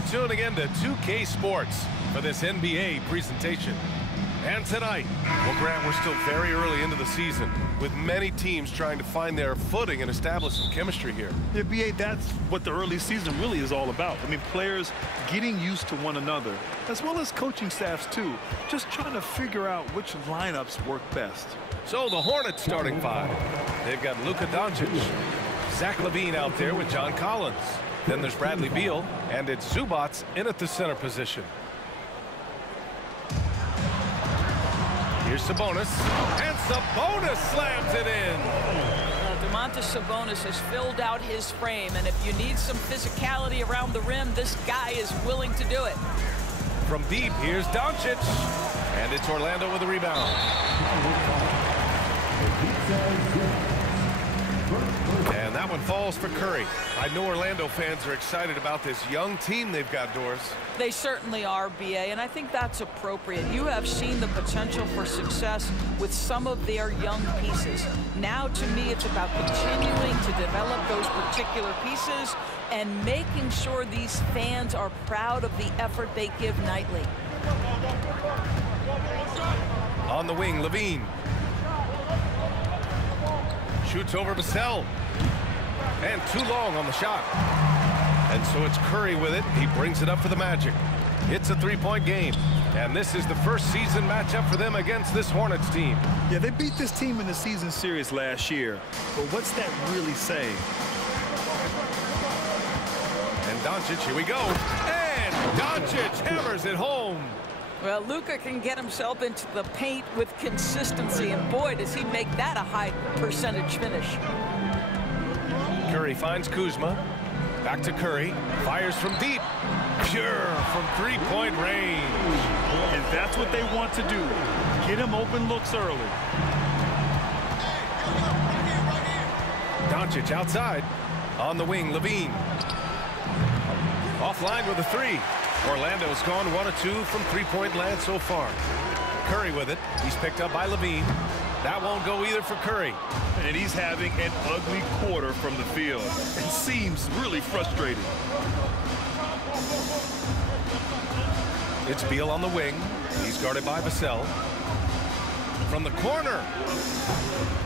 for tuning in to 2K Sports for this NBA presentation. And tonight, well, Grant, we're still very early into the season with many teams trying to find their footing and establish some chemistry here. Yeah, BA, that's what the early season really is all about. I mean, players getting used to one another, as well as coaching staffs, too. Just trying to figure out which lineups work best. So the Hornets starting five. They've got Luka Doncic, Zach LaVine out there with John Collins. Then there's Bradley Beal, and it's Zubac in at the center position. Here's Sabonis, and Sabonis slams it in. Domantas Sabonis has filled out his frame, and if you need some physicality around the rim, this guy is willing to do it. From deep, here's Doncic, and it's Orlando with a rebound. And that one falls for Curry. I know Orlando fans are excited about this young team they've got, Doris. They certainly are, BA, and I think that's appropriate. You have seen the potential for success with some of their young pieces. Now, to me, it's about continuing to develop those particular pieces and making sure these fans are proud of the effort they give nightly. On the wing, LaVine. Shoots over Vassell. And too long on the shot. And so it's Curry with it. He brings it up for the Magic. It's a three-point game. And this is the first season matchup for them against this Hornets team. Yeah, they beat this team in the season series last year. But what's that really saying? And Doncic, here we go. And Doncic hammers it home. Well, Luka can get himself into the paint with consistency, and boy, does he make that a high percentage finish. Curry finds Kuzma. Back to Curry. Fires from deep. Pure from three-point range. And that's what they want to do. Get him open looks early. Doncic outside. On the wing, LaVine. Offline with a three. Orlando's gone 1 of 2 from three-point land so far. Curry with it. He's picked up by LaVine. That won't go either for Curry. And he's having an ugly quarter from the field. It seems really frustrating. It's Beal on the wing. He's guarded by Vassell. From the corner.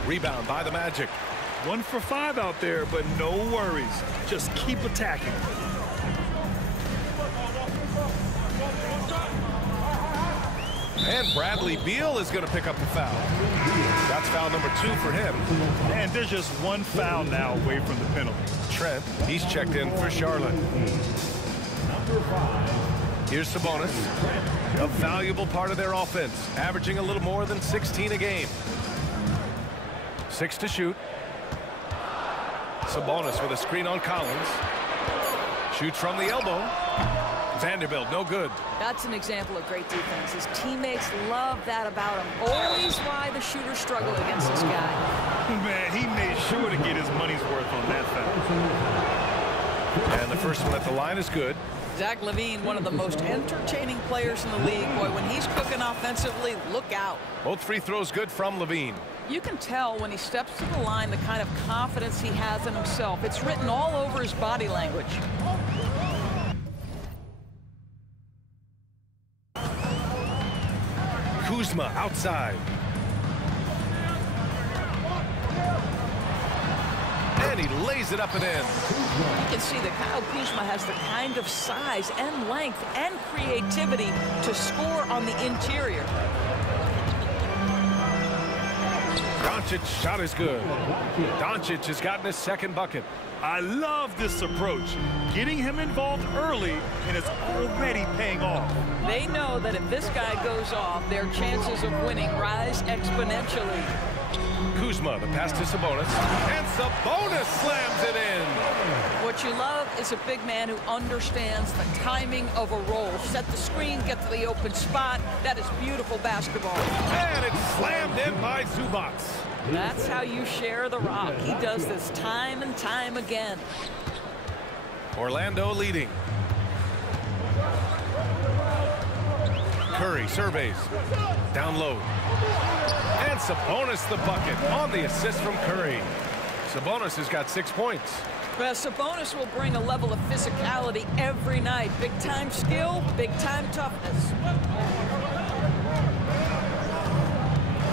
Rebound by the Magic. 1 for 5 out there, but no worries. Just keep attacking. And Bradley Beal is going to pick up the foul. That's foul number 2 for him. And there's just 1 foul now away from the penalty. Trent, he's checked in for Charlotte. Here's Sabonis. A valuable part of their offense, averaging a little more than 16 a game. 6 to shoot. Sabonis with a screen on Collins. Shoots from the elbow. Vanderbilt, no good. That's an example of great defense. His teammates love that about him. Always why the shooters struggle against this guy. Man, he made sure to get his money's worth on that foul. And the first one at the line is good. Zach LaVine, one of the most entertaining players in the league. Boy, when he's cooking offensively, look out. Both free throws good from LaVine. You can tell when he steps to the line the kind of confidence he has in himself. It's written all over his body language. Kuzma outside. And he lays it up and in. You can see that Kyle Kuzma has the kind of size and length and creativity to score on the interior. Doncic's shot is good. Doncic has gotten his second bucket. I love this approach. Getting him involved early, and it's already paying off. They know that if this guy goes off, their chances of winning rise exponentially. Kuzma, the pass to Sabonis. And Sabonis slams it in. What you love is a big man who understands the timing of a roll. Set the screen, get to the open spot. That is beautiful basketball. And it's slammed in by Zubac. That's how you share the rock. He does this time and time again. Orlando leading. Curry surveys. Down low. And Sabonis the bucket on the assist from Curry. Sabonis has got 6 points. Well, Sabonis will bring a level of physicality every night. Big-time skill, big-time toughness.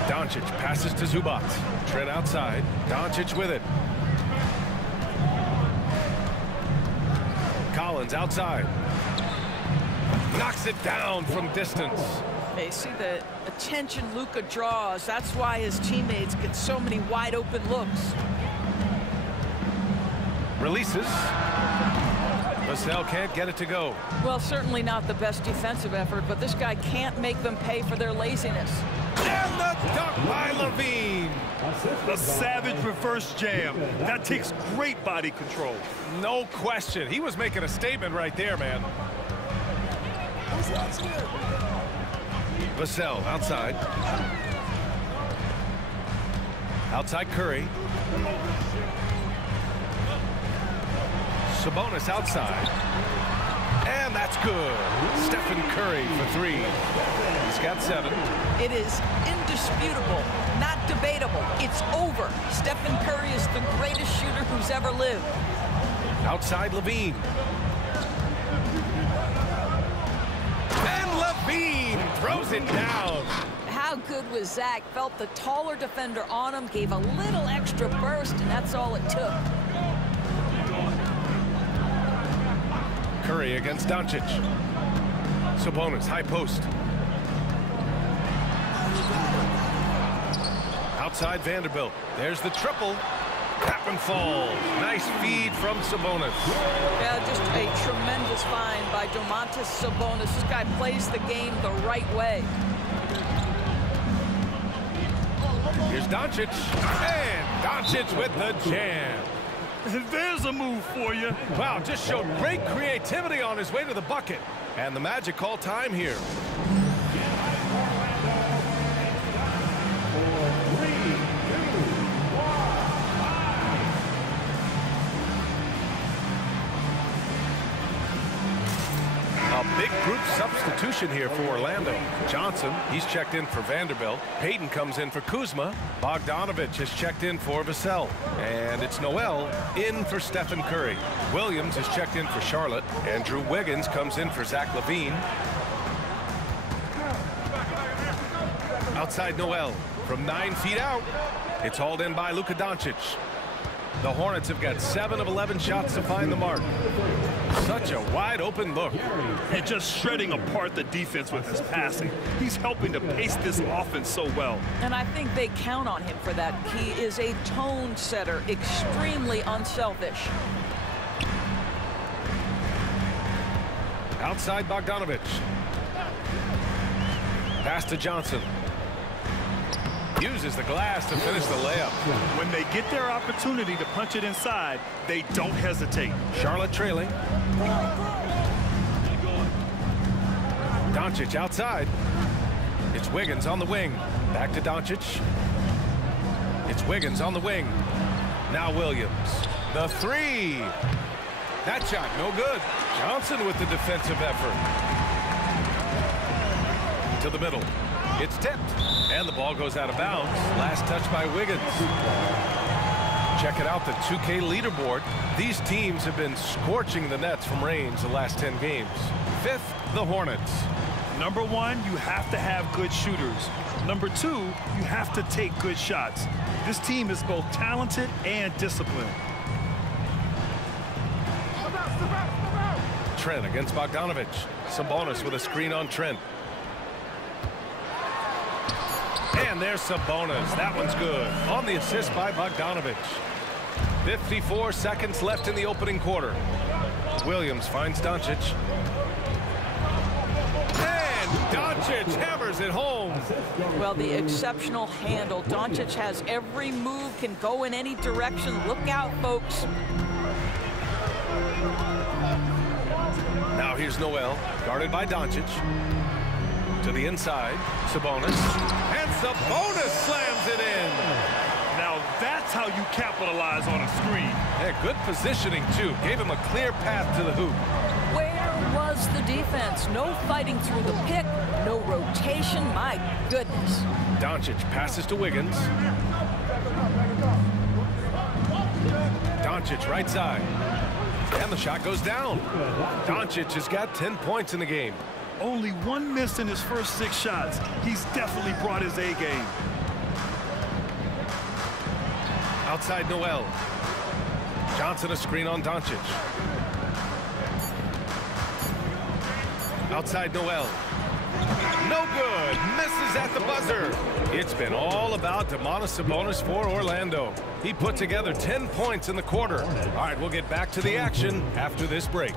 Doncic passes to Zubac. Trent outside. Doncic with it. Collins outside. Knocks it down from distance. They see the attention Luka draws. That's why his teammates get so many wide-open looks. Releases. Vassell can't get it to go. Well, certainly not the best defensive effort, but this guy can't make them pay for their laziness. And the dunk by Levine. A savage reverse jam. That takes great body control. No question. He was making a statement right there, man. Vassell outside. Outside Curry. Sabonis outside. And that's good. Stephen Curry for three. He's got 7. It is indisputable, not debatable. It's over. Stephen Curry is the greatest shooter who's ever lived. Outside Levine. And Levine throws it down. How good was Zach? Felt the taller defender on him, gave a little extra burst, and that's all it took. Curry against Doncic. Sabonis, high post. Outside Vanderbilt. There's the triple. Tap and fall. Nice feed from Sabonis. Yeah, just a tremendous find by Domantas Sabonis. This guy plays the game the right way. Here's Doncic. And Doncic with the jam. There's a move for you. Wow, just showed great creativity on his way to the bucket. And the Magic call time here. A big group substitution here for Orlando. Johnson, he's checked in for Vanderbilt. Payton comes in for Kuzma. Bogdanovich has checked in for Vassell. And it's Noel in for Stephen Curry. Williams is checked in for Charlotte. Andrew Wiggins comes in for Zach LaVine. Outside Noel from 9 feet out. It's hauled in by Luka Doncic. The Hornets have got 7 of 11 shots to find the mark. Such a wide open look. And just shredding apart the defense with his passing. He's helping to pace this offense so well. And I think they count on him for that. He is a tone setter, extremely unselfish. Outside Bogdanovich. Pass to Johnson. Uses the glass to finish the layup. When they get their opportunity to punch it inside, they don't hesitate. Charlotte trailing. Doncic outside. It's Wiggins on the wing. Back to Doncic. It's Wiggins on the wing. Now Williams. The three. That shot no good. Johnson with the defensive effort. To the middle. It's tipped. And the ball goes out of bounds. Last touch by Wiggins. Check it out, the 2K leaderboard. These teams have been scorching the nets from range the last 10 games. 5th, the Hornets. Number 1, you have to have good shooters. Number 2, you have to take good shots. This team is both talented and disciplined. Trent against Bogdanovich. Sabonis with a screen on Trent. And there's Sabonis. That one's good. On the assist by Bogdanovich. 54 seconds left in the opening quarter. Williams finds Doncic. And Doncic hammers it home. Well, the exceptional handle. Doncic has every move, can go in any direction. Look out, folks. Now here's Noel, guarded by Doncic. To the inside, Sabonis. And Sabonis slams it in. Now that's how you capitalize on a screen. Yeah, good positioning, too. Gave him a clear path to the hoop. Where was the defense? No fighting through the pick, no rotation. My goodness. Doncic passes to Wiggins. Doncic right side. And the shot goes down. Doncic has got 10 points in the game. Only one miss in his first 6 shots. He's definitely brought his A game. Outside Noel. Johnson a screen on Doncic. Outside Noel. No good. Misses at the buzzer. It's been all about Domantas Sabonis for Orlando. He put together 10 points in the quarter. All right, we'll get back to the action after this break.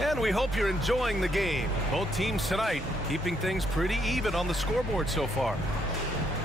And we hope you're enjoying the game. Both teams tonight keeping things pretty even on the scoreboard so far.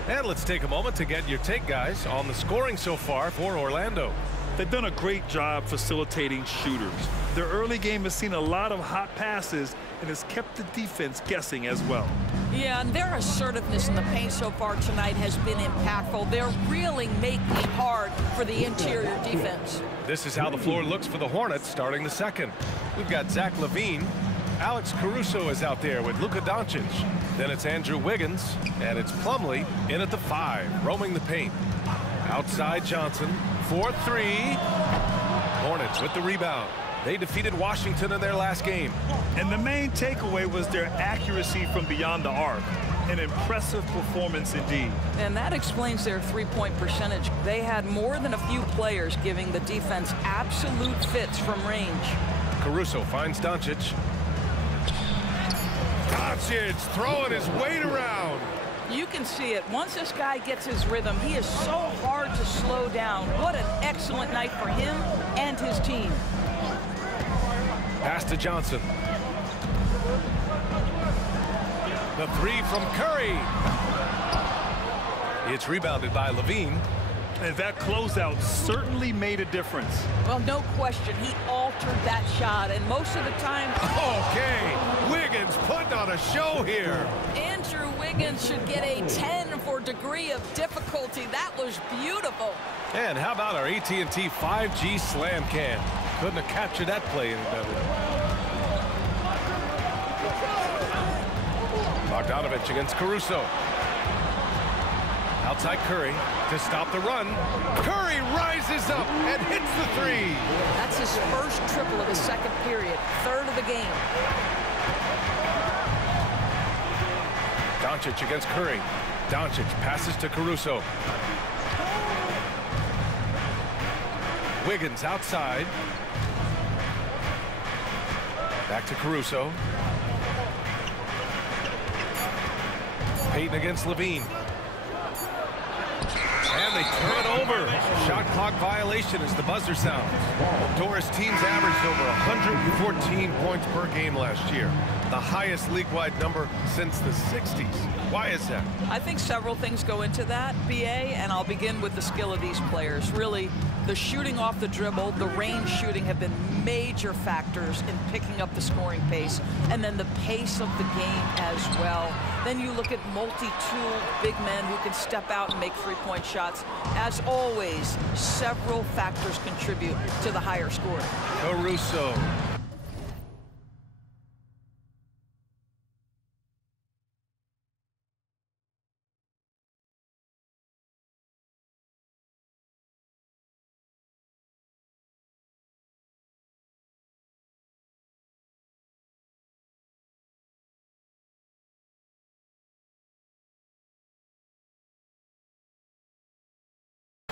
And let's take a moment to get your take, guys, on the scoring so far for Orlando. They've done a great job facilitating shooters. Their early game has seen a lot of hot passes and has kept the defense guessing as well. Yeah, and their assertiveness in the paint so far tonight has been impactful. They're really making it hard for the interior defense. This is how the floor looks for the Hornets starting the second. We've got Zach LaVine. Alex Caruso is out there with Luka Doncic. Then it's Andrew Wiggins, and it's Plumlee in at the 5, roaming the paint. Outside Johnson, 4-3. Hornets with the rebound. They defeated Washington in their last game. And the main takeaway was their accuracy from beyond the arc. An impressive performance indeed. And that explains their three-point percentage. They had more than a few players giving the defense absolute fits from range. Caruso finds Doncic. Doncic throwing his weight around. You can see it. Once this guy gets his rhythm, he is so hard to slow down. What an excellent night for him and his team. Pass to Johnson. The 3 from Curry. It's rebounded by LaVine. And that closeout certainly made a difference. Well, no question. He altered that shot, and most of the time... Okay, Wiggins putting on a show here. Andrew Wiggins should get a 10 for degree of difficulty. That was beautiful. And how about our AT&T 5G slam cam? Couldn't have captured that play any better. Bogdanovich against Caruso. Outside Curry to stop the run. Curry rises up and hits the 3. That's his first triple of the second period, third of the game. Doncic against Curry. Doncic passes to Caruso. Wiggins outside. Back to Caruso. Payton against LaVine. And they turn it over. Shot clock violation as the buzzer sounds. Doris teams averaged over 114 points per game last year. The highest league-wide number since the 60s. Why is that? I think several things go into that, BA, and I'll begin with the skill of these players. Really, the shooting off the dribble, the range shooting have been major factors in picking up the scoring pace, and then the pace of the game as well. Then you look at multi-tool big men who can step out and make three-point shots. As always, several factors contribute to the higher score. Caruso.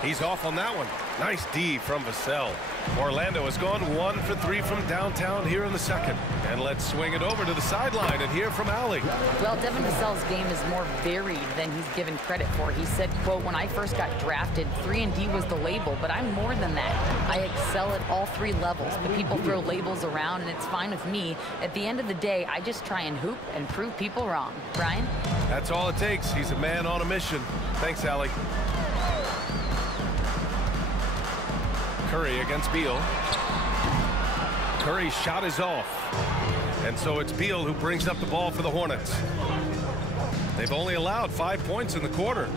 He's off on that one. Nice D from Vassell. Orlando has gone 1 for 3 from downtown here in the second. And let's swing it over to the sideline and hear from Allie. Well, Devin Vassell's game is more varied than he's given credit for. He said, quote, "When I first got drafted, 3-and-D was the label, but I'm more than that. I excel at all 3 levels, but people throw labels around, and it's fine with me. At the end of the day, I just try and hoop and prove people wrong." Brian? That's all it takes. He's a man on a mission. Thanks, Allie. Curry against Beal. Curry's shot is off. And so it's Beal who brings up the ball for the Hornets. They've only allowed 5 points in the quarter.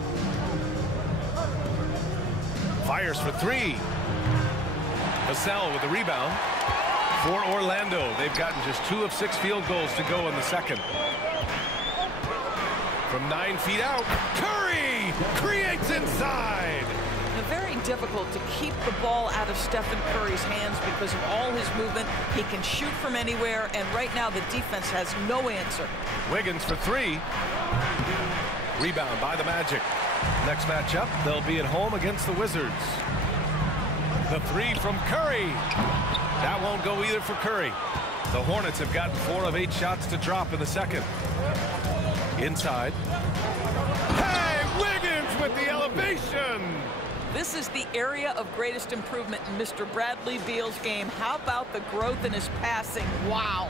Fires for 3. Vassell with the rebound. For Orlando, they've gotten just 2 of 6 field goals to go in the second. From 9 feet out, Curry creates inside. Very difficult to keep the ball out of Stephen Curry's hands because of all his movement. He can shoot from anywhere, and right now the defense has no answer. Wiggins for 3. Rebound by the Magic. Next matchup, they'll be at home against the Wizards. The 3 from Curry. That won't go either for Curry. The Hornets have gotten 4 of 8 shots to drop in the second. Inside. Hey, Wiggins with the elevation. This is the area of greatest improvement in Mr. Bradley Beal's game. How about the growth in his passing? Wow.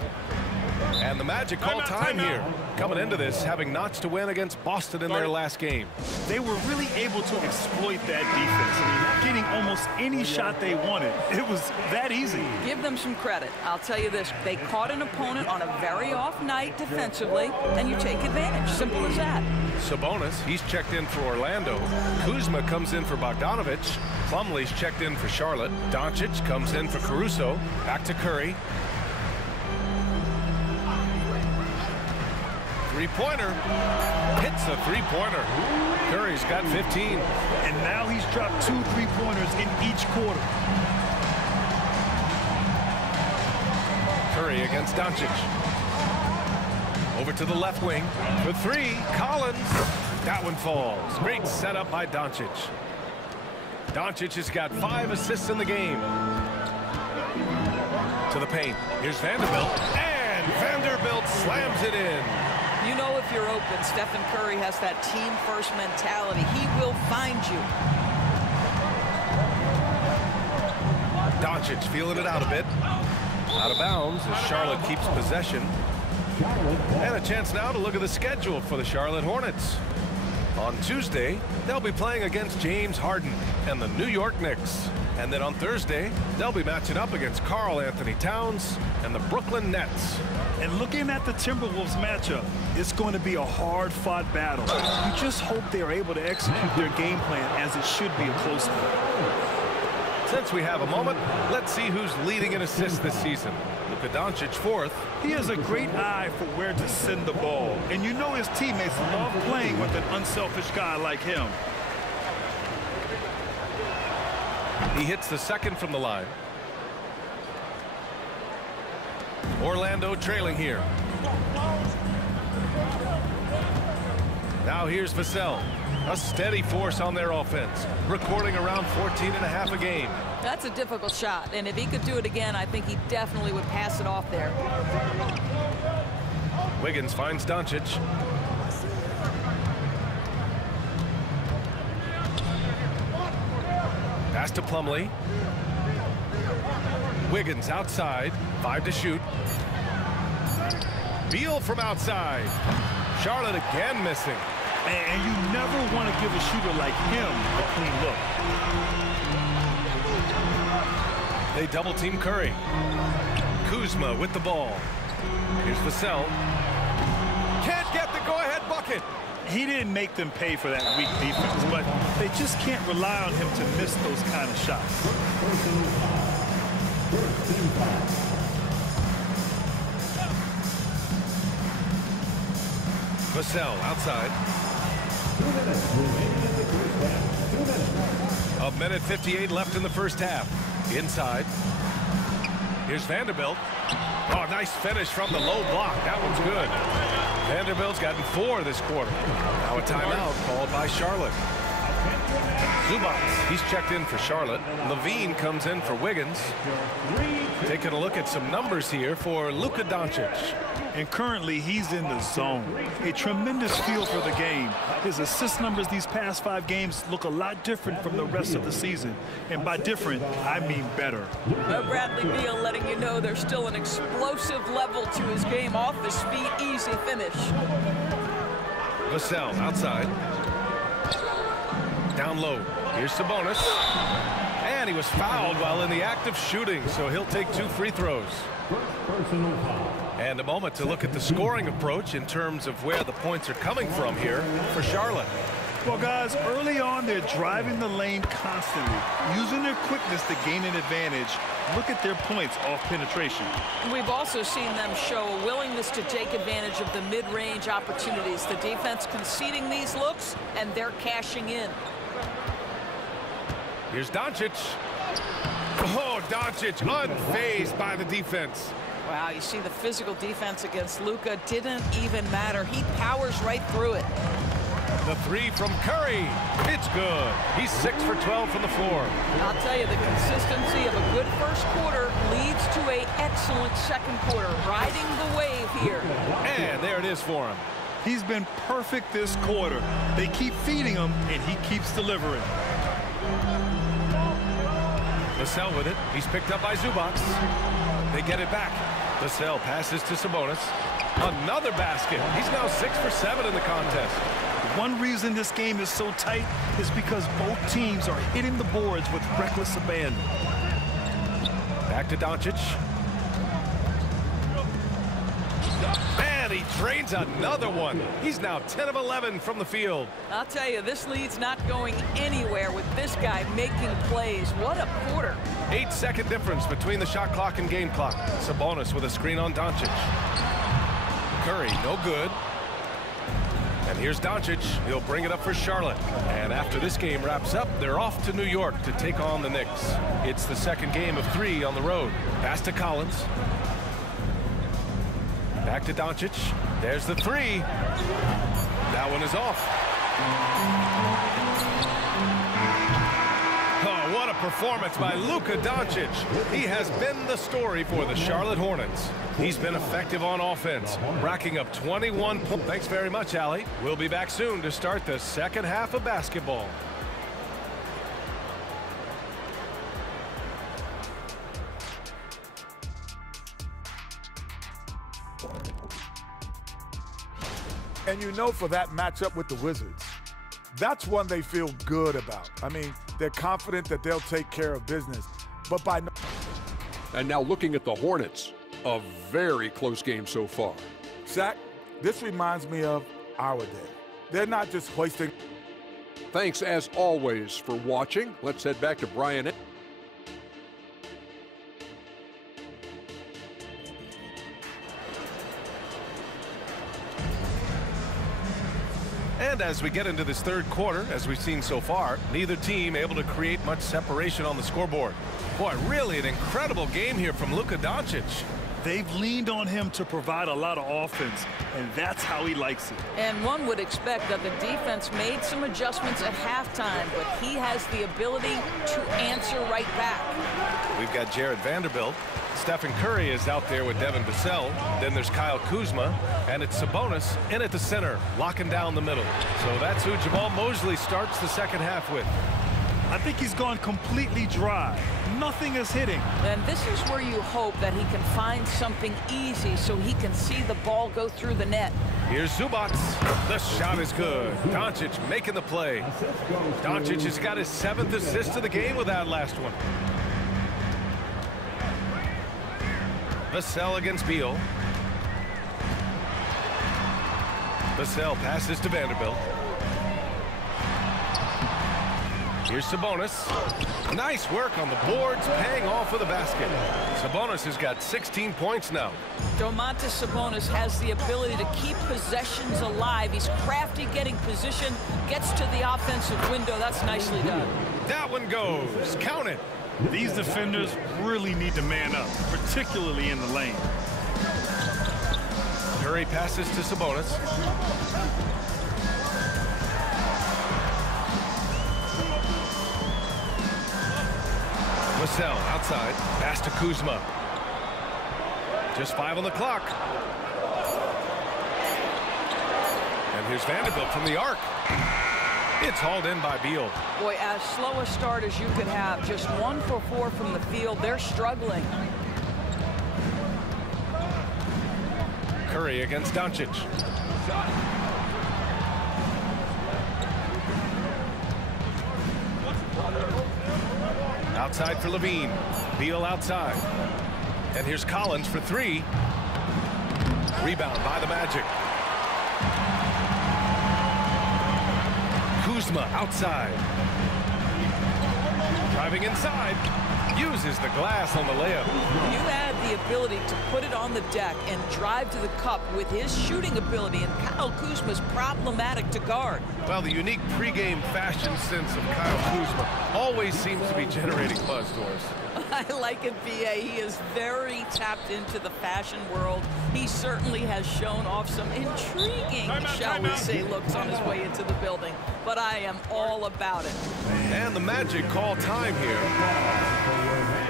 And the Magic call time here. Coming into this, having notched a win against Boston in their last game. They were really able to exploit that defense. I mean, getting almost any shot they wanted. It was that easy. Give them some credit. I'll tell you this. They caught an opponent on a very off night defensively, and you take advantage. Simple as that. Sabonis, he's checked in for Orlando. Kuzma comes in for Bogdanovich. Plumlee's checked in for Charlotte. Doncic comes in for Caruso. Back to Curry. Three-pointer. Hits a three-pointer. Curry's got 15. And now he's dropped 2 3-pointers in each quarter. Curry against Doncic. Over to the left wing. For 3, Collins. That one falls. Great setup by Doncic. Doncic has got 5 assists in the game. To the paint. Here's Vanderbilt. And Vanderbilt slams it in. You know if you're open, Stephen Curry has that team-first mentality. He will find you. Doncic feeling it out a bit. Out of bounds as Charlotte keeps possession. And a chance now to look at the schedule for the Charlotte Hornets. On Tuesday, they'll be playing against James Harden and the New York Knicks. And then on Thursday, they'll be matching up against Karl Anthony Towns and the Brooklyn Nets. And looking at the Timberwolves matchup, it's going to be a hard-fought battle. You just hope they're able to execute their game plan as it should be a close one. Since we have a moment, let's see who's leading in assists this season. Luka Doncic 4th. He has a great eye for where to send the ball. And you know his teammates love playing with an unselfish guy like him. He hits the second from the line. Orlando trailing here. Now here's Vassell. A steady force on their offense, recording around 14.5 a game. That's a difficult shot, and if he could do it again, I think he definitely would pass it off there. Wiggins finds Doncic. Pass to Plumlee. Wiggins outside, 5 to shoot. Beal from outside. Charlotte again missing. And you never want to give a shooter like him a clean look. They double team Curry. Kuzma with the ball. Here's Vassell. Can't get the go-ahead bucket. He didn't make them pay for that weak defense, but they just can't rely on him to miss those kind of shots. Vassell outside. 1:58 left in the first half. Inside. Here's Vanderbilt. Oh, nice finish from the low block. That one's good. Vanderbilt's gotten 4 this quarter. Now a timeout called by Charlotte. Zubac, he's checked in for Charlotte. Levine comes in for Wiggins. Taking a look at some numbers here for Luka Doncic. And currently, he's in the zone. A tremendous feel for the game. His assist numbers these past 5 games look a lot different from the rest of the season. And by different, I mean better. Bradley Beal letting you know there's still an explosive level to his game. Off his feet, easy finish. Vassell outside. Down low. Here's Sabonis. And he was fouled while in the act of shooting, so he'll take 2 free throws. And a moment to look at the scoring approach in terms of where the points are coming from here for Charlotte. Well, guys, early on, they're driving the lane constantly, using their quickness to gain an advantage. Look at their points off penetration. We've also seen them show a willingness to take advantage of the mid-range opportunities. The defense conceding these looks, and they're cashing in. Here's Doncic. Oh, Doncic unfazed by the defense. Wow, you see the physical defense against Luka didn't even matter. He powers right through it. The 3 from Curry. It's good. He's 6 for 12 from the floor. I'll tell you, the consistency of a good first quarter leads to an excellent second quarter. Riding the wave here. And there it is for him. He's been perfect this quarter. They keep feeding him, and he keeps delivering. Vassell with it. He's picked up by Zubac. They get it back. Vassell passes to Sabonis. Another basket. He's now 6 for 7 in the contest. One reason this game is so tight is because both teams are hitting the boards with reckless abandon. Back to Doncic. And he drains another one. He's now 10 of 11 from the field. I'll tell you, this lead's not going anywhere with this guy making plays. What a quarter. 8-second difference between the shot clock and game clock. Sabonis with a screen on Doncic. Curry, no good. And here's Doncic. He'll bring it up for Charlotte. And after this game wraps up, they're off to New York to take on the Knicks. It's the second game of 3 on the road. Pass to Collins. Back to Doncic. There's the 3. That one is off. Oh, what a performance by Luka Doncic. He has been the story for the Charlotte Hornets. He's been effective on offense, racking up 21 points. Thanks very much, Allie. We'll be back soon to start the second half of basketball. And you know, for that matchup with the Wizards, that's one they feel good about. I mean, they're confident that they'll take care of business. But by no— And now looking at the Hornets, a very close game so far. Zach, this reminds me of our day. They're not just hoisting. Thanks, as always, for watching. Let's head back to Brian. And as we get into this third quarter, as we've seen so far, neither team able to create much separation on the scoreboard. Boy, really an incredible game here from Luka Doncic. They've leaned on him to provide a lot of offense, and that's how he likes it. And one would expect that the defense made some adjustments at halftime, but he has the ability to answer right back. We've got Jared Vanderbilt. Stephen Curry is out there with Devin Vassell. Then there's Kyle Kuzma, and it's Sabonis in at the center, locking down the middle. So that's who Jamal Mosley starts the second half with. I think he's gone completely dry. Nothing is hitting. And this is where you hope that he can find something easy so he can see the ball go through the net. Here's Zubac. The shot is good. Doncic making the play. Doncic has got his 7th assist of the game with that last one. Vassell against Beal. Vassell passes to Vanderbilt. Here's Sabonis. Nice work on the boards, paying off with a basket. Sabonis has got 16 points now. Domantas Sabonis has the ability to keep possessions alive. He's crafty getting position, gets to the offensive window. That's nicely done. That one goes. Count it. These defenders really need to man up, particularly in the lane. Curry passes to Sabonis. Vassell outside. Pass to Kuzma. Just 5 on the clock. And here's Vanderbilt from the arc. It's hauled in by Beal. Boy, as slow a start as you could have. Just 1 for 4 from the field. They're struggling. Curry against Doncic. Outside for Levine. Beal outside. And here's Collins for 3. Rebound by the Magic. Kuzma outside. Driving inside. Uses the glass on the layup. You had the ability to put it on the deck and drive to the cup with his shooting ability, and Kyle Kuzma's problematic to guard. Well, the unique pregame fashion sense of Kyle Kuzma always seems to be generating buzz, Doris. I like it, B.A. He is very tapped into the fashion world. He certainly has shown off some intriguing, shall we say, looks on his way into the building. But I am all about it. And the Magic call time here.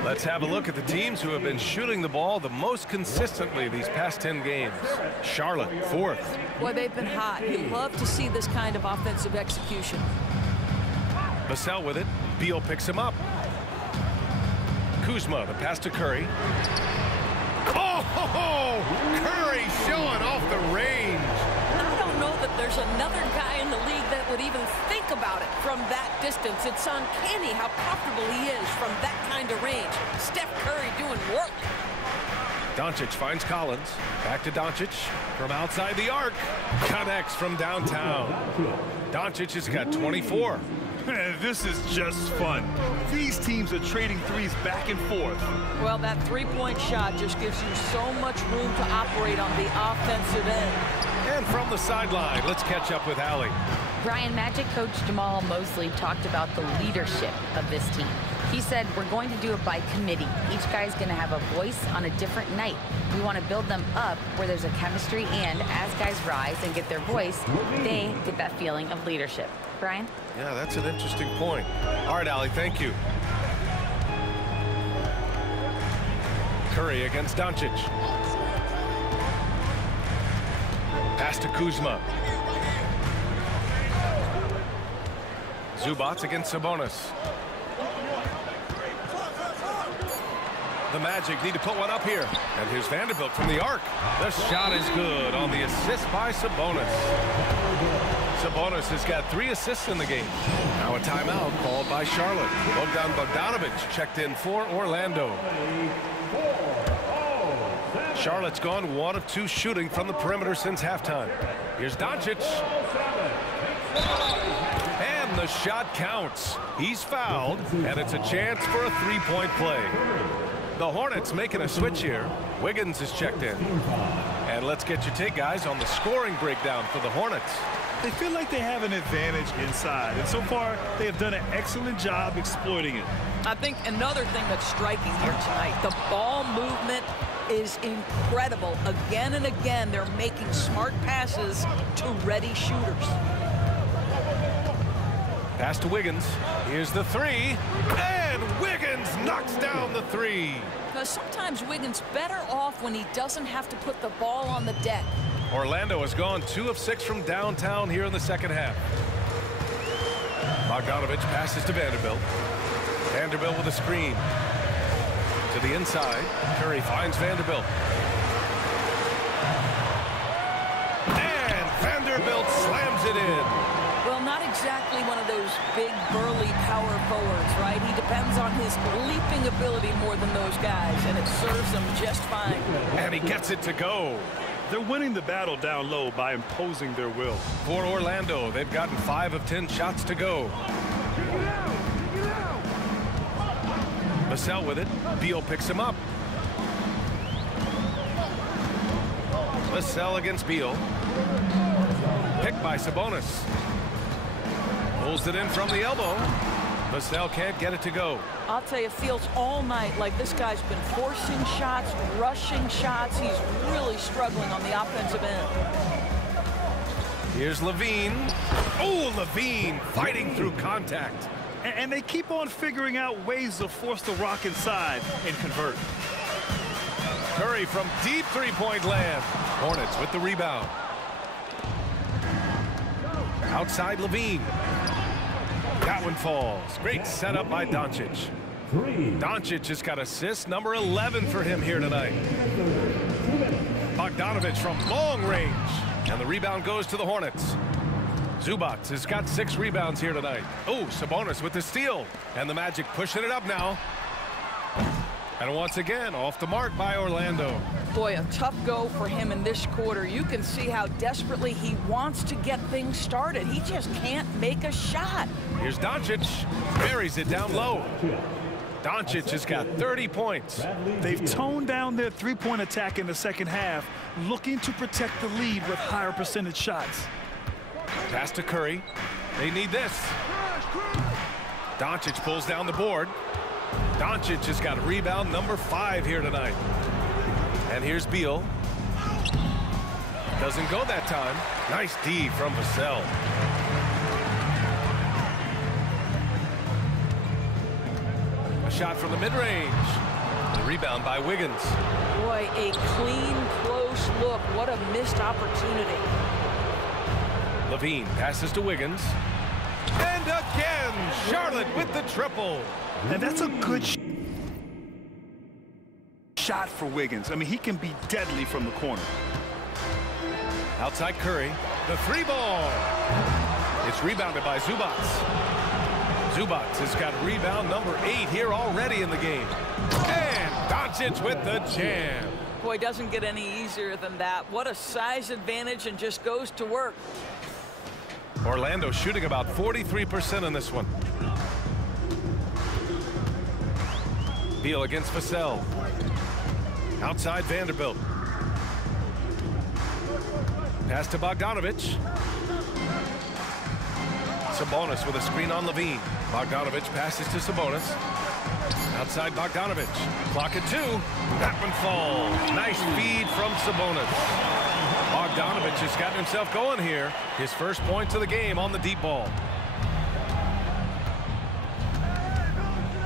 Let's have a look at the teams who have been shooting the ball the most consistently these past 10 games. Charlotte, 4th. Boy, they've been hot. You love to see this kind of offensive execution. Vassell with it. Beal picks him up. Kuzma, the pass to Curry. Oh, Curry showing off the range. I don't know that there's another guy in the league that would even think about it from that distance. It's uncanny how comfortable he is from that kind of range. Steph Curry doing work. Doncic finds Collins. Back to Doncic from outside the arc. Connects from downtown. Doncic has got 24. This is just fun. These teams are trading threes back and forth. Well, that three-point shot just gives you so much room to operate on the offensive end. And from the sideline, let's catch up with Allie. Brian, Magic coach Jamal Mosley talked about the leadership of this team. He said, we're going to do it by committee. Each guy's going to have a voice on a different night. We want to build them up where there's a chemistry, and as guys rise and get their voice, they get that feeling of leadership. Brian? Yeah, that's an interesting point. All right, Allie, thank you. Curry against Doncic. Pass to Kuzma. Zubac against Sabonis. The Magic need to put one up here. And here's Vanderbilt from the arc. The shot is good on the assist by Sabonis. Sabonis has got 3 assists in the game. Now a timeout called by Charlotte. Bogdan Bogdanovic checked in for Orlando. Charlotte's gone 1 of 2 shooting from the perimeter since halftime. Here's Doncic. And the shot counts. He's fouled, and it's a chance for a 3-point play. The Hornets making a switch here. Wiggins is checked in. And let's get your take, guys, on the scoring breakdown for the Hornets. They feel like they have an advantage inside, and so far they have done an excellent job exploiting it. I think another thing that's striking here tonight, the ball movement is incredible. Again and again, they're making smart passes to ready shooters. Pass to Wiggins. Here's the 3. And Wiggins knocks down the 3. Because sometimes Wiggins better off when he doesn't have to put the ball on the deck. Orlando has gone 2 of 6 from downtown here in the second half. Bogdanovic passes to Vanderbilt. Vanderbilt with a screen. To the inside. Curry finds Vanderbilt. And Vanderbilt slams it in. Well, not exactly one of those big, burly power forwards, right? He depends on his leaping ability more than those guys, and it serves him just fine. And he gets it to go. They're winning the battle down low by imposing their will. For Orlando, they've gotten 5 of 10 shots to go. Vassell with it. Beal picks him up. Vassell against Beal. Picked by Sabonis. Pulls it in from the elbow. Vassell can't get it to go. I'll tell you, it feels all night like this guy's been forcing shots, rushing shots. He's really struggling on the offensive end. Here's Levine. Oh, Levine fighting through contact. And they keep on figuring out ways to force the rock inside and convert. Curry from deep three-point land. Hornets with the rebound. Outside Levine. That one falls. Great setup by Doncic. Doncic has got assist number 11 for him here tonight. Bogdanovic from long range. And the rebound goes to the Hornets. Zubac has got 6 rebounds here tonight. Oh, Sabonis with the steal. And the Magic pushing it up now. And once again, off the mark by Orlando. Boy, a tough go for him in this quarter. You can see how desperately he wants to get things started. He just can't make a shot. Here's Doncic. Buries it down low. Doncic has got 30 points. They've toned down their three-point attack in the second half, looking to protect the lead with higher percentage shots. Pass to Curry. They need this. Doncic pulls down the board. Doncic has got rebound number 5 here tonight. And here's Beal. Doesn't go that time. Nice D from Vassell. A shot from the mid-range. The rebound by Wiggins. Boy, a clean, close look. What a missed opportunity. Levine passes to Wiggins. And again, Charlotte with the triple. And that's a good shot for Wiggins. I mean, he can be deadly from the corner. Outside Curry. The 3-ball. It's rebounded by Zubac. Zubac has got rebound number 8 here already in the game. And Doncic with the jam. Boy, doesn't get any easier than that. What a size advantage, and just goes to work. Orlando shooting about 43% in this one. Beal against Vassell. Outside Vanderbilt. Pass to Bogdanovic. Sabonis with a screen on Levine. Bogdanovic passes to Sabonis. Outside Bogdanovic. Clock at 2. That one falls. Nice feed from Sabonis. Bogdanovic has gotten himself going here. His first points of the game on the deep ball.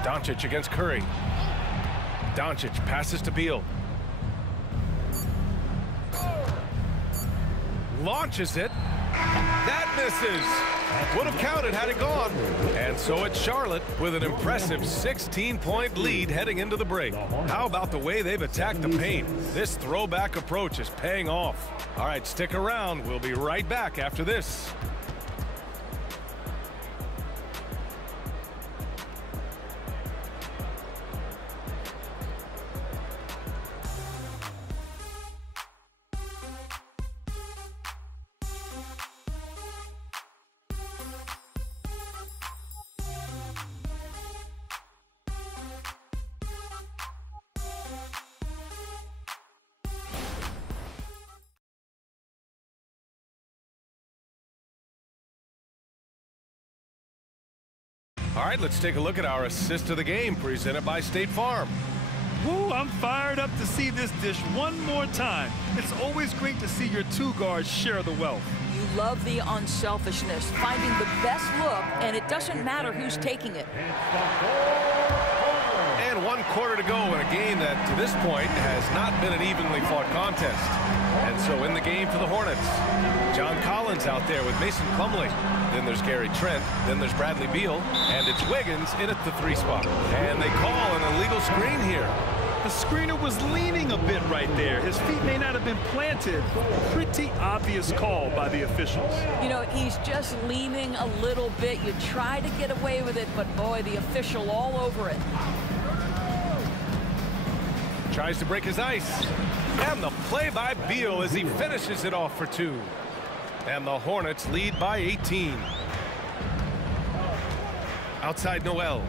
Doncic against Curry. Doncic passes to Beal. Launches it. That misses. Would have counted had it gone. And so it's Charlotte with an impressive 16-point lead heading into the break. How about the way they've attacked the paint? This throwback approach is paying off. All right, stick around. We'll be right back after this. All right, let's take a look at our assist of the game presented by State Farm. Woo, I'm fired up to see this dish one more time. It's always great to see your 2 guards share the wealth. You love the unselfishness, finding the best look, and it doesn't matter who's taking it. And 1 quarter to go in a game that, to this point, has not been an evenly fought contest. And so in the game for the Hornets, John Collins out there with Mason Plumlee. Then there's Gary Trent. Then there's Bradley Beal. And it's Wiggins in at the 3 spot. And they call an illegal screen here. The screener was leaning a bit right there. His feet may not have been planted. Pretty obvious call by the officials. You know, he's just leaning a little bit. You try to get away with it, but boy, the official all over it. Tries to break his ice. And the play by Beal as he finishes it off for 2. And the Hornets lead by 18. Outside Noel.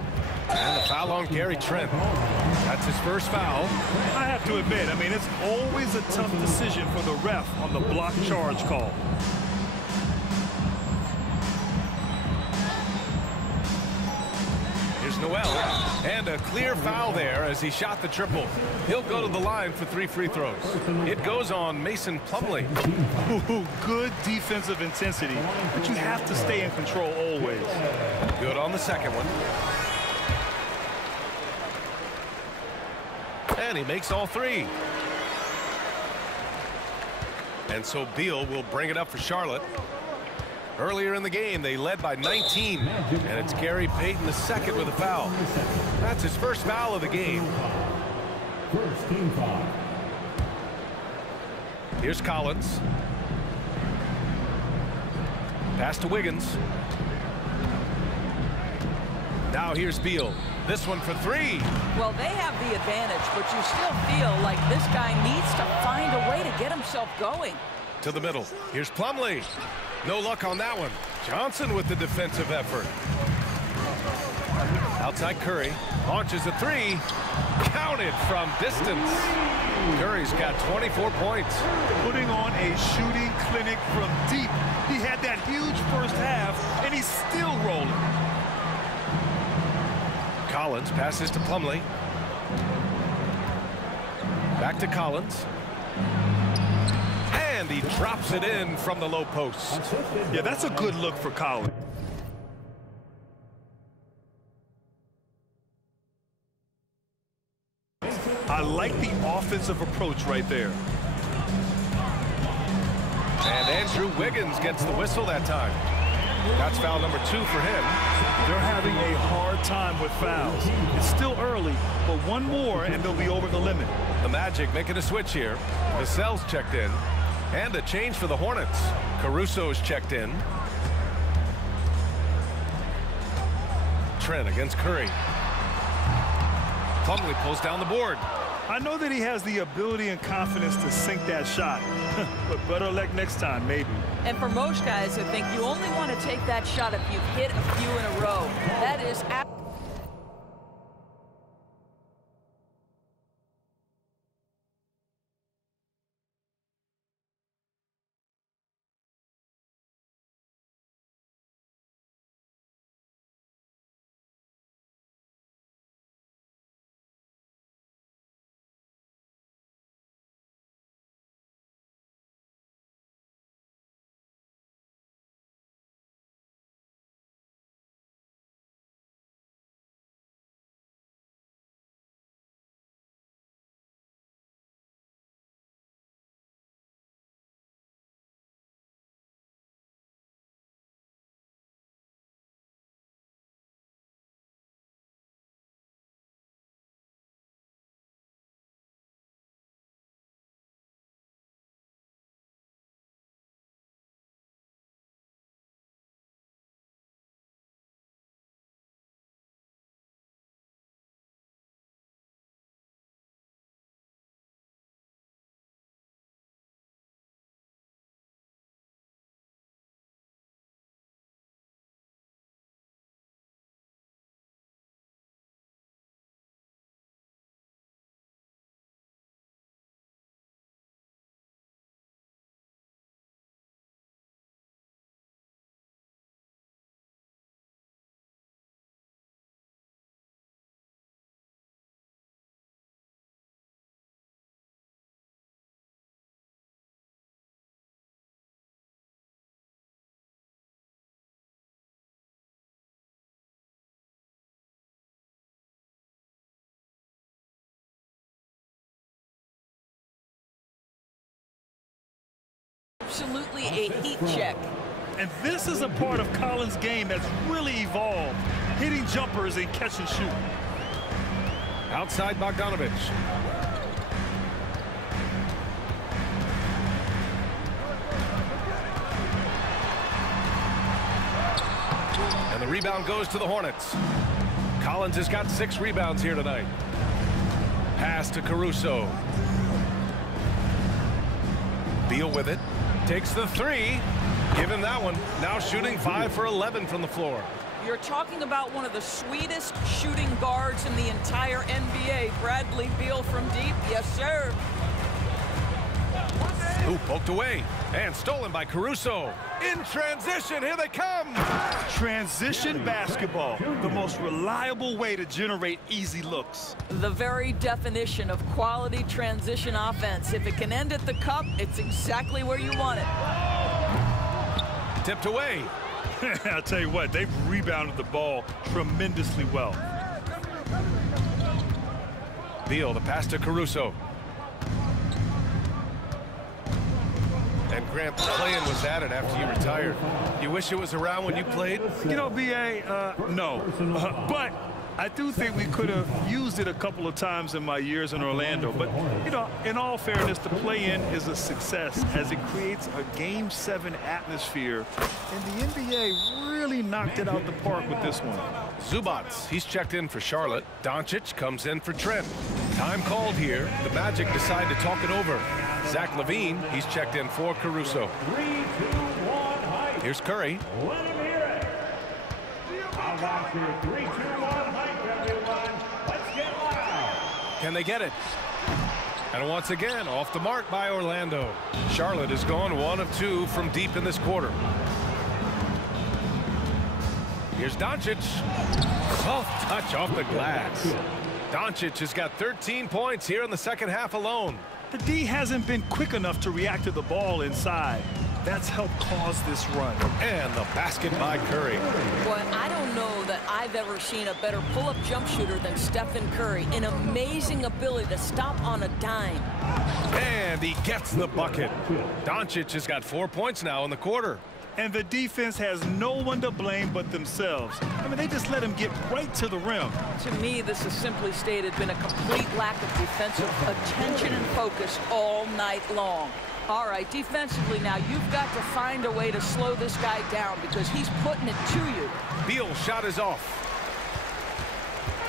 And the foul on Gary Trent. That's his first foul. I have to admit, I mean, it's always a tough decision for the ref on the block charge call. Here's Here's Noel, and a clear foul there as he shot the triple. He'll go to the line for 3 free throws. It goes on Mason Plumlee. Ooh, good defensive intensity, but you have to stay in control always. Good on the second one. And he makes all 3. And so Beal will bring it up for Charlotte. Earlier in the game, they led by 19. And it's Gary Payton II with a foul. That's his first foul of the game. First team foul. Here's Collins. Pass to Wiggins. Now here's Beal. This one for 3. Well, they have the advantage, but you still feel like this guy needs to find a way to get himself going. To the middle. Here's Plumlee. No luck on that one. Johnson with the defensive effort. Outside Curry. Launches a 3. Counted from distance. Curry's got 24 points. Putting on a shooting clinic from deep. He had that huge first half, and he's still rolling. Collins passes to Plumlee. Back to Collins. And he drops it in from the low post. Yeah, that's a good look for Collins. I like the offensive approach right there. And Andrew Wiggins gets the whistle that time. That's foul number 2 for him. They're having a hard time with fouls. It's still early, but one more and they'll be over the limit. The Magic making a switch here. Vassell's checked in. And a change for the Hornets. Caruso's checked in. Trent against Curry. Plumlee pulls down the board. I know that he has the ability and confidence to sink that shot, but better luck next time, maybe. And for most guys, I think you only want to take that shot if you've hit a few in a row. That is absolutely a heat check. And this is a part of Collins' game that's really evolved, hitting jumpers and catch and shoot. Outside Bogdanovich. And the rebound goes to the Hornets. Collins has got 6 rebounds here tonight. Pass to Caruso. Beal with it. Takes the 3. Give him that one. Now shooting 5 for 11 from the floor. You're talking about one of the sweetest shooting guards in the entire NBA. Bradley Beal from deep. Yes, sir. Who poked away and stolen by Caruso. In transition, here they come. Transition basketball, the most reliable way to generate easy looks. The very definition of quality transition offense. If it can end at the cup, it's exactly where you want it. Tipped away. I'll tell you what, they've rebounded the ball tremendously well. Beal, the pass to Caruso. And Grant, the play-in was added after you retired. You wish it was around when you played? You know, B.A., no. But I do think we could have used it a couple of times in my years in Orlando. But, you know, in all fairness, the play-in is a success as it creates a Game 7 atmosphere. And the NBA really knocked it out the park with this one. Zubac, he's checked in for Charlotte. Doncic comes in for Trent. Time called here. The Magic decide to talk it over. Zach LaVine, he's checked in for Caruso. 3, 2, 1, hike. Here's Curry. Let him hear it. How about your 3, 2, 1, hike, everyone? Let's get loud. Can they get it? And once again, off the mark by Orlando. Charlotte has gone 1 of 2 from deep in this quarter. Here's Doncic. Soft touch off the glass. Doncic has got 13 points here in the second half alone. The D hasn't been quick enough to react to the ball inside. That's helped cause this run. And the basket by Curry. Boy, I don't know that I've ever seen a better pull-up jump shooter than Stephen Curry. An amazing ability to stop on a dime. And he gets the bucket. Doncic has got 4 points now in the quarter. And the defense has no one to blame but themselves. I mean, they just let him get right to the rim. To me, this has simply stated been a complete lack of defensive attention and focus all night long. All right, defensively now, you've got to find a way to slow this guy down because he's putting it to you. Beal's shot is off.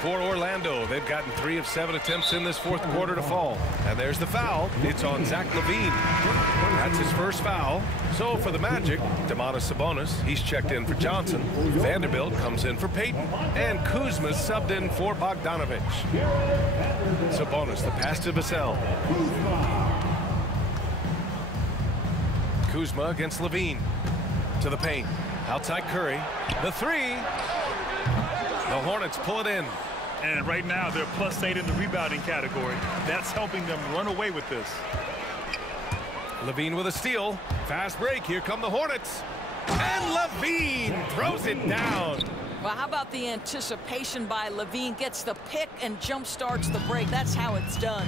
For Orlando, they've gotten 3 of 7 attempts in this fourth quarter to fall. And there's the foul. It's on Zach LaVine. That's his first foul. So for the Magic, Domantas Sabonis, he's checked in for Johnson. Vanderbilt comes in for Payton. And Kuzma subbed in for Bogdanovic. Sabonis, the pass to Vassell. Kuzma against LaVine. To the paint. Outside Curry. The 3. The Hornets pull it in. And right now, they're +8 in the rebounding category. That's helping them run away with this. LaVine with a steal. Fast break. Here come the Hornets. And LaVine throws it down. Well, how about the anticipation by LaVine? Gets the pick and jump starts the break. That's how it's done.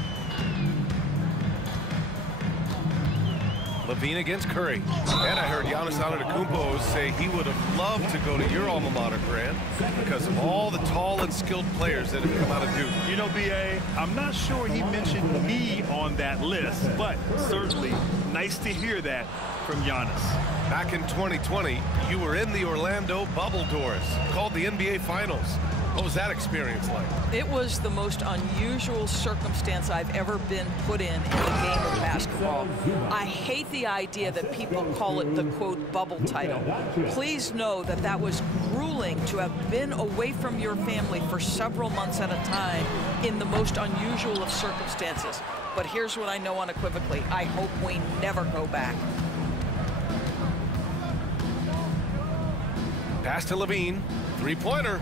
LaVine against Curry. And I heard Giannis Antetokounmpo say he would have loved to go to your alma mater, Grant, because of all the tall and skilled players that have come out of Duke. You know, B.A., I'm not sure he mentioned me on that list, but certainly nice to hear that from Giannis. Back in 2020, you were in the Orlando bubble doors, called the NBA Finals. What was that experience like? It was the most unusual circumstance I've ever been put in the game of basketball. I hate the idea that people call it the, quote, bubble title. Please know that that was grueling to have been away from your family for several months at a time in the most unusual of circumstances. But here's what I know unequivocally. I hope we never go back. Pass to LaVine. Three-pointer.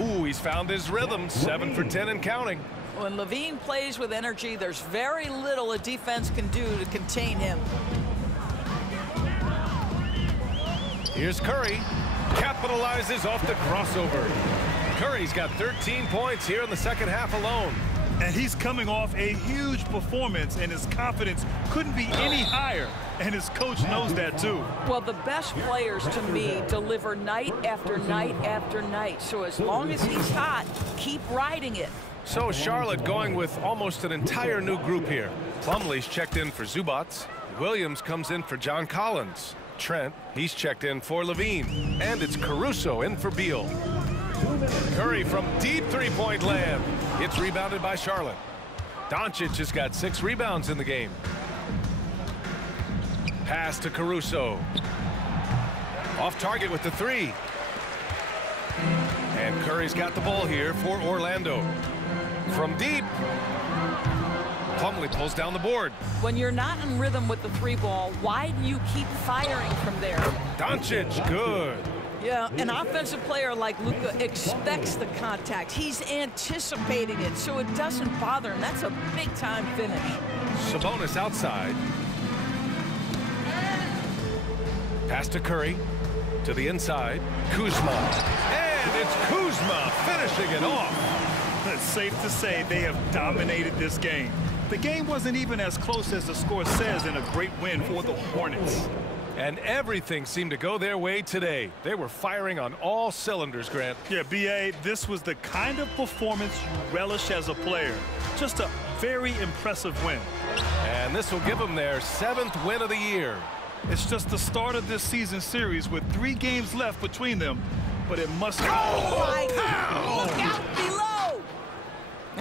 Ooh, he's found his rhythm. 7 for 10 and counting. When LaVine plays with energy, there's very little a defense can do to contain him. Here's Curry. Capitalizes off the crossover. Curry's got 13 points here in the second half alone. And he's coming off a huge performance, and his confidence couldn't be any higher. And his coach knows that, too. Well, the best players, to me, deliver night after night after night. So as long as he's hot, keep riding it. So Charlotte going with almost an entire new group here. Plumlee's checked in for Zubac. Williams comes in for John Collins. Trent, he's checked in for LaVine. And it's Caruso in for Beal. Curry from deep three-point land. It's rebounded by Charlotte. Doncic has got 6 rebounds in the game. Pass to Caruso. Off target with the 3. And Curry's got the ball here for Orlando. From deep. Plumlee pulls down the board. When you're not in rhythm with the three ball, why do you keep firing from there? Doncic, good. Yeah, an offensive player like Luka expects the contact. He's anticipating it, so it doesn't bother him. That's a big-time finish. Sabonis outside. Pass to Curry. To the inside. Kuzma. And it's Kuzma finishing it off. It's safe to say they have dominated this game. The game wasn't even as close as the score says in a great win for the Hornets. And everything seemed to go their way today. They were firing on all cylinders, Grant. Yeah, B.A., this was the kind of performance you relish as a player. Just a very impressive win. And this will give them their 7th win of the year. It's just the start of this season series with 3 games left between them, but it must go. Oh, my God. Look out below.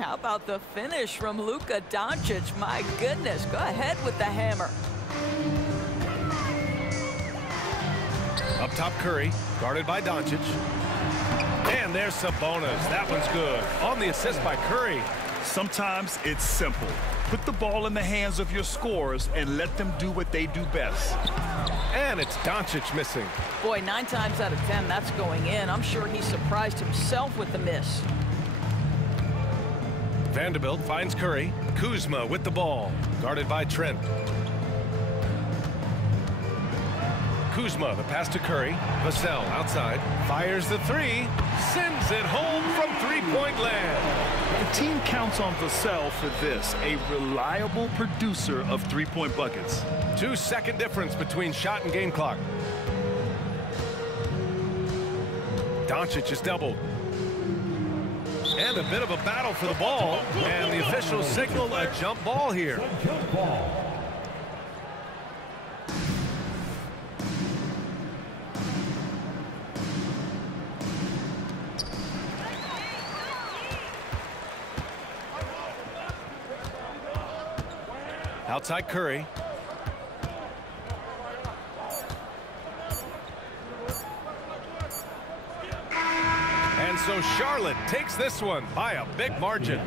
How about the finish from Luka Doncic? My goodness, go ahead with the hammer. Up top, Curry, guarded by Doncic. And there's Sabonis. That one's good. On the assist by Curry. Sometimes it's simple. Put the ball in the hands of your scorers and let them do what they do best. And it's Doncic missing. Boy, 9 times out of 10, that's going in. I'm sure he surprised himself with the miss. Vanderbilt finds Curry. Kuzma with the ball, guarded by Trent. Kuzma, the pass to Curry. Vassell outside, fires the 3, sends it home from three-point land. The team counts on Vassell for this, a reliable producer of three-point buckets. 2-second difference between shot and game clock. Doncic is doubled. And a bit of a battle for the ball, and the officials signal a jump ball here. Outside Curry. And so Charlotte takes this one by a big margin.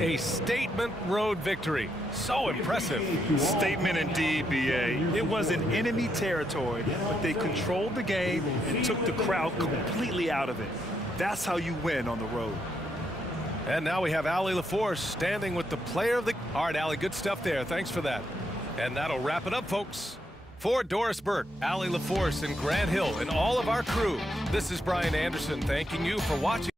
A statement road victory. So impressive. Statement indeed, B.A. It was in enemy territory, but they controlled the game and took the crowd completely out of it. That's how you win on the road. And now we have Allie LaForce standing with the player of the... All right, Allie, good stuff there. Thanks for that. And that'll wrap it up, folks. For Doris Burke, Allie LaForce, and Grant Hill, and all of our crew, this is Brian Anderson thanking you for watching.